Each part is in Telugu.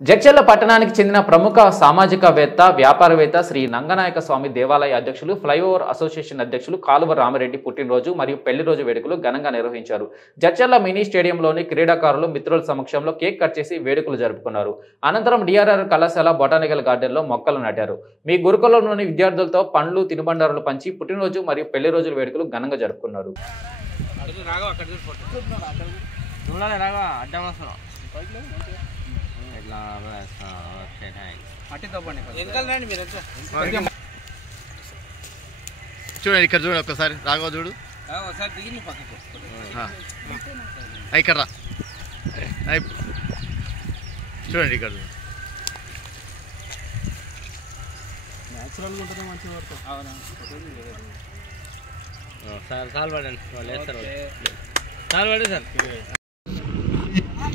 జడ్చర్ల పట్టణానికి చెందిన ప్రముఖ సామాజికవేత్త వ్యాపారవేత్త శ్రీ నంగనాయక స్వామి దేవాలయ అధ్యక్షులు ఫ్లైఓవర్ అసోసియేషన్ అధ్యక్షులు కాలువ రామరెడ్డి పుట్టినరోజు మరియు పెళ్లి రోజు వేడుకలు ఘనంగా నిర్వహించారు. జడ్చర్ల మినీ స్టేడియంలోని క్రీడాకారులు మిత్రుల సమక్షంలో కేక్ కట్ చేసి వేడుకలు జరుపుకున్నారు. అనంతరం డిఆర్ఆర్ కళాశాల బొటానికల్ గార్డెన్లో మొక్కలు నాటారు. మీ గురుకులంలోని విద్యార్థులతో పండ్లు తినుబండారులు పంచి పుట్టినరోజు మరియు పెళ్లి రోజుల వేడుకలు ఘనంగా జరుపుకున్నారు. చూడండి ఇక్కడ చూడండి ఒక్కసారి రాఘవ చూడు ఇక్కడ రా చూడండి ఇక్కడ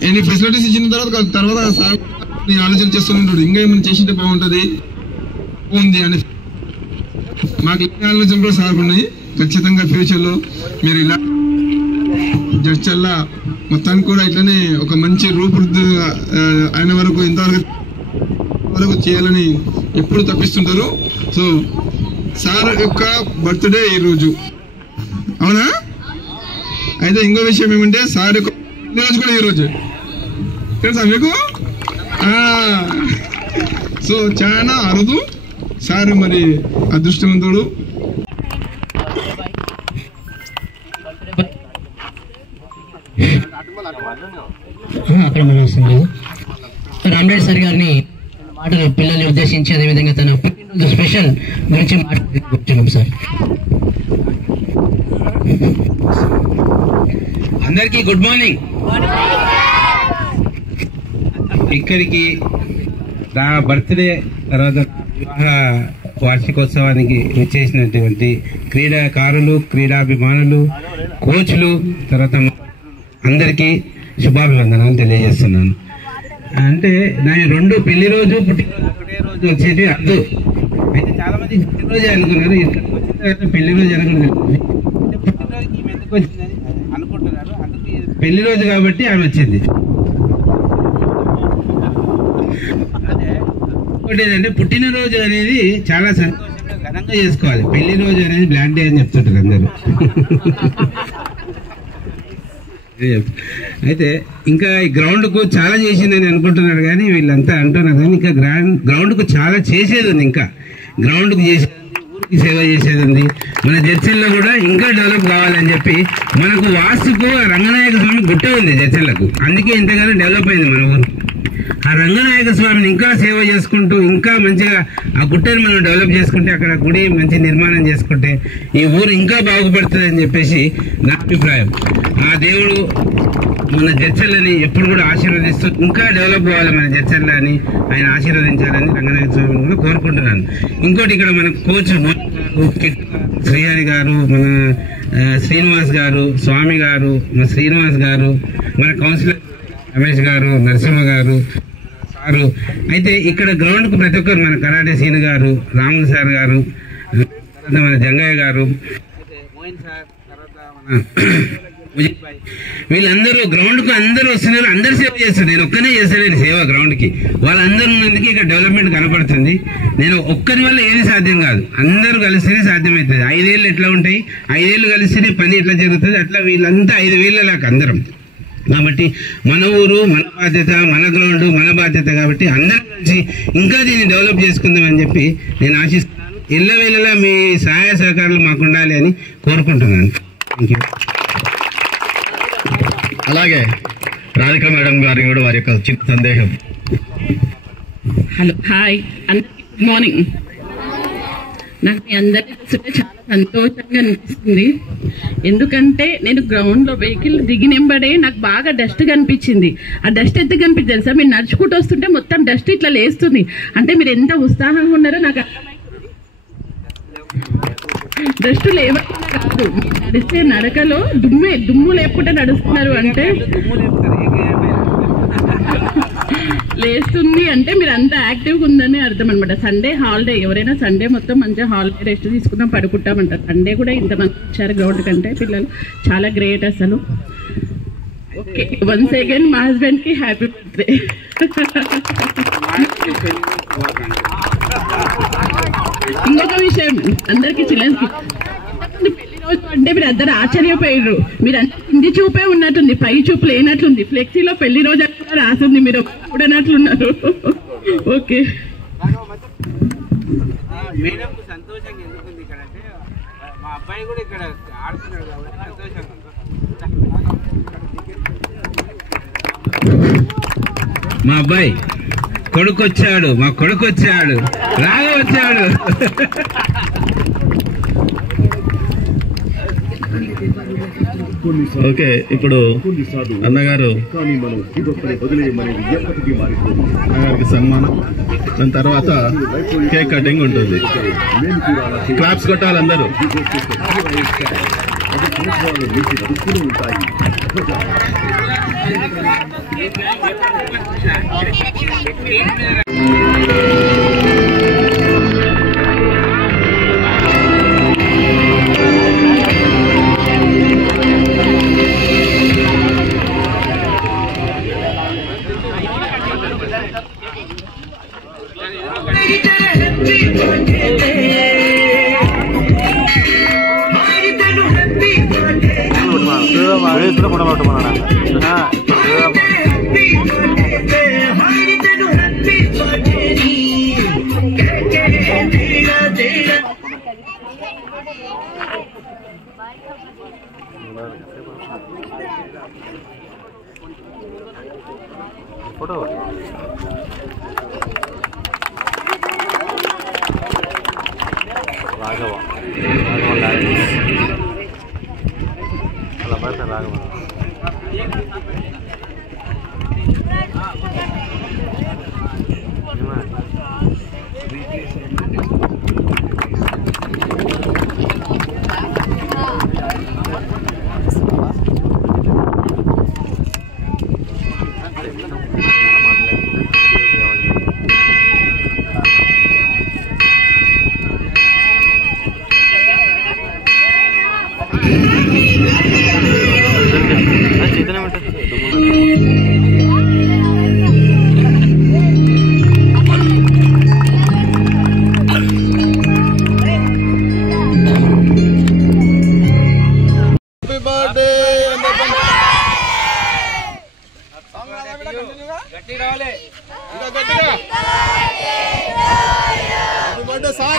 ఎన్ని ఫెసిలిటీస్ ఇచ్చిన తర్వాత సార్ ఆలోచన చేస్తుంటాడు ఇంకా ఏమైనా చేసింటే బాగుంటుంది ఉంది అని మాకు ఈ ఆలోచన కూడా సార్ ఉన్నాయి. ఖచ్చితంగా ఫ్యూచర్లో మీరు ఇలా జడ్చర్ల మొత్తానికి కూడా ఇట్లనే ఒక మంచి రూపురుద్దు అయిన వరకు ఇంతవరకు చేయాలని ఎప్పుడు తప్పిస్తుంటారు. సో సార్ యొక్క బర్త్డే ఈరోజు అవునా. అయితే ఇంకో విషయం ఏమంటే సార్ యొక్క రోజు కూడా ఈరోజు తెలుసా మీకు. సో చాలా అరుదు సార్ మరి అదృష్టవంతుడు. అక్కడ మనం రామరెడ్డి సార్ గారిని మాటలు పిల్లల్ని ఉద్దేశించి అదేవిధంగా తన పుట్టినరోజు స్పెషల్ గురించి మాట్లాడుతున్నాం సార్. అందరికీ గుడ్ మార్నింగ్. ఇక్కడికి నా బర్త్డే తర్వాత వివాహ వార్షికోత్సవానికి విచ్చేసినటువంటి క్రీడాకారులు, క్రీడాభిమానులు, కోచ్లు, తర్వాత అందరికీ శుభాభివందనాలు తెలియజేస్తున్నాను. అంటే నా రెండు పెళ్లి రోజు పుట్టినరోజు ఒకటే రోజు వచ్చేది అద్దు. అయితే చాలా మంది పుట్టినరోజు అనుకున్నారు, ఇక్కడికి వచ్చిన తర్వాత పెళ్లి రోజు అనుకున్నారు. పుట్టినరోజుకి ఈమె ఎందుకు వచ్చిందని అనుకుంటున్నారు. అందుకే పెళ్లి రోజు కాబట్టి ఆమె వచ్చింది. ఇంకోటి ఏంటంటే పుట్టినరోజు అనేది చాలా సంతోషంగా ఘనంగా చేసుకోవాలి. పెళ్లి రోజు అనేది బ్లాక్ డే అని చెప్తుంటారు అందరూ. అయితే ఇంకా ఈ గ్రౌండ్ కు చాలా చేసిందని అనుకుంటున్నారు కానీ వీళ్ళంతా అంటున్నారు కానీ ఇంకా గ్రౌండ్ కు చాలా చేసేది ఉంది. ఇంకా గ్రౌండ్ కు చేసేది, ఊరికి సేవ చేసేది ఉంది. మన జడ్చర్లలో కూడా ఇంకా డెవలప్ కావాలని చెప్పి మనకు వాస్తుకు రంగనాయక స్వామి గుట్ట ఉంది జడ్చర్లకు. అందుకే ఇంతగానో డెవలప్ అయింది మన ఊరు. ఆ రంగనాయక స్వామిని ఇంకా సేవ చేసుకుంటూ ఇంకా మంచిగా ఆ గుట్టని మనం డెవలప్ చేసుకుంటే, అక్కడ గుడి మంచి నిర్మాణం చేసుకుంటే ఈ ఊరు ఇంకా బాగుపడుతుంది అని చెప్పేసి నా అభిప్రాయం. ఆ దేవుడు మన జడ్చర్లని ఎప్పుడు కూడా ఆశీర్వదిస్తూ ఇంకా డెవలప్ కావాలి మన జడ్చర్ల అని ఆయన ఆశీర్వదించాలని రంగనాయక స్వామిని కూడా కోరుకుంటున్నాను. ఇంకోటి ఇక్కడ మన కోచ్ శ్రీహరి గారు, మన శ్రీనివాస్ గారు, స్వామి గారు, మన శ్రీనివాస్ గారు, మన కౌన్సిలర్ రమేష్ గారు, నరసింహ గారు సారు. అయితే ఇక్కడ గ్రౌండ్ కు ప్రతి ఒక్కరు మన కరాటే సీన్ గారు, రాములు సార్ గారు, మన జంగయ్య గారు, మోయిన్ సార్, తర్వాత మన వీళ్ళందరూ గ్రౌండ్ కు అందరూ వస్తున్నారు. అందరు సేవ చేస్తారు. నేను ఒక్కనే చేస్తాను సేవ గ్రౌండ్ కి. వాళ్ళందరూ ఉన్నందుకు ఇక్కడ డెవలప్మెంట్ కనపడుతుంది. నేను ఒక్కరి వల్ల ఏది సాధ్యం కాదు, అందరూ కలిస్తేనే సాధ్యమవుతుంది. 5 ఏళ్ళు ఎట్లా ఉంటాయి, 5 ఏళ్ళు కలిస్తేనే పని ఎట్లా జరుగుతుంది, అట్లా వీళ్ళంతా 5 వేళ్ళలాగా అందరం. కాబట్టి మన ఊరు మన బాధ్యత, మన గ్రౌండ్ మన బాధ్యత. కాబట్టి అందరం కలిసి ఇంకా దీన్ని డెవలప్ చేసుకుందామని చెప్పి నేను ఆశిస్తున్నాను. ఎల్లవేళలా మీ సహాయ సహకారాలు మాకు ఉండాలి అని కోరుకుంటున్నాను. Thank you. అలాగే రాధిక మేడం గారికి కూడా వారి యొక్క చిన్న సందేహం. హలో, హాయ్ అందరికీ గుడ్ మార్నింగ్. నాకు మీ అందరికీ చూస్తుంటే చాలా సంతోషంగా అనిపిస్తుంది. ఎందుకంటే నేను గ్రౌండ్లో వెహికల్ దిగినెంబడే నాకు బాగా డస్ట్ కనిపించింది. ఆ డస్ట్ ఎంత కనిపించింది తెలుసా, మీరు నడుచుకుంటూ వస్తుంటే మొత్తం డస్ట్ ఇట్లా లేస్తుంది. అంటే మీరు ఎంత ఉత్సాహంగా ఉన్నారో నాకు డస్ట్ లేవకుండా కాదు, నడిస్తే నడకలో దుమ్ము లేకుండా నడుస్తున్నారు అంటే లేస్తుంది అంటే మీరు అంత యాక్టివ్గా ఉందని అర్థం అనమాట. సండే హాలిడే, ఎవరైనా సండే మొత్తం మంచిగా హాలిడే రెస్ట్ తీసుకుందాం పడుకుంటామంటారు. సండే కూడా ఇంతమంది వచ్చారు గ్రౌండ్ కంటే పిల్లలు చాలా గ్రేట్ అసలు. ఒక వన్స్ అగైన్ మా హస్బెండ్ కి హ్యాపీ బర్త్డే. ఇంకొక విషయం అందరికి చిల్డ్రన్స్ పెళ్లి రోజు అంటే మీరు అందరు ఆశ్చర్యపోయారు. మీరు అందరు కింది చూపే ఉన్నట్టుంది, పై చూపు లేనట్లుంది. ఫ్లెక్సీలో పెళ్లి రోజు అని కూడా రాసింది, మీరు చూడనట్లున్నారు. ఓకే మేడం సంతోషంగా ఎందుకుంది ఇక్కడ అంటే మా అబ్బాయి కూడా ఇక్కడ ఆడుతున్నాడు కాబట్టి సంతోషంగా. మా అబ్బాయి కొడుకు వచ్చాడు, మా కొడుకు వచ్చాడు, రాగా వచ్చాడు. ఓకే, ఇప్పుడు అన్నగారు అన్నగారికి సన్మానం, దాని తర్వాత కేక్ కటింగ్ ఉంటుంది. క్లాప్స్ కొట్టాలి అందరూ.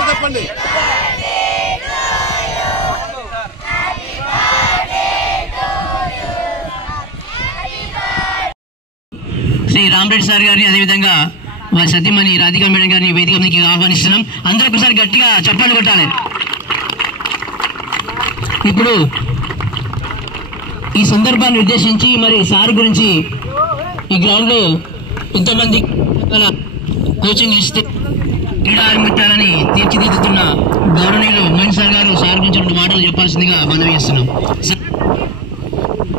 చెప్పండి. శ్రీ రామరెడ్డి సార్ గారిని, అదేవిధంగా వారి సతీమణి రాధికా మేడం గారిని వేదిక మీదకి ఆహ్వానిస్తున్నాం. అందరూ ఒకసారి గట్టిగా చప్పట్లు కొట్టాలి. ఇప్పుడు ఈ సందర్భాన్ని ఉద్దేశించి మరి సార్ గురించి ఈ గ్రౌండ్ లో ఇంతమంది కోచింగ్ ఇస్తే క్రీడా అర్మితాలని తీర్చిదిద్దుతున్న గౌరవనీయులు మణి సార్ గారు సార్ గురించి 2 మాటలు చెప్పాల్సిందిగా మనవి చేస్తున్నాం.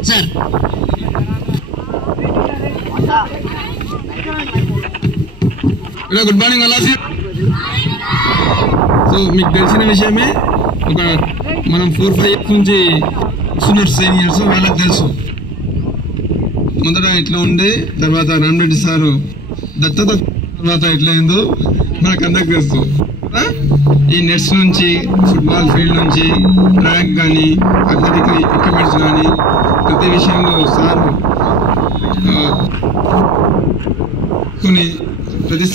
సార్ గుడ్ మార్నింగ్ అలా. సో మీకు తెలిసిన విషయమే, మనం 4-5 years నుంచి వస్తున్నారు సీనియర్స్, వాళ్ళకి తెలుసు. మొదట ఇట్లా ఉండే, తర్వాత రామరెడ్డి సారు దత్తత తర్వాత ఎట్లా అయిందో మనకు అందరికి తెలుసు. ఈ నెట్స్ నుంచి, ఫుట్బాల్ ఫీల్డ్ నుంచి, ట్రాక్ కానీ, అథ్లెటిక్ ఎక్విప్మెంట్స్ కానీ ప్రతి విషయంలో సార్ కొన్ని ప్రతి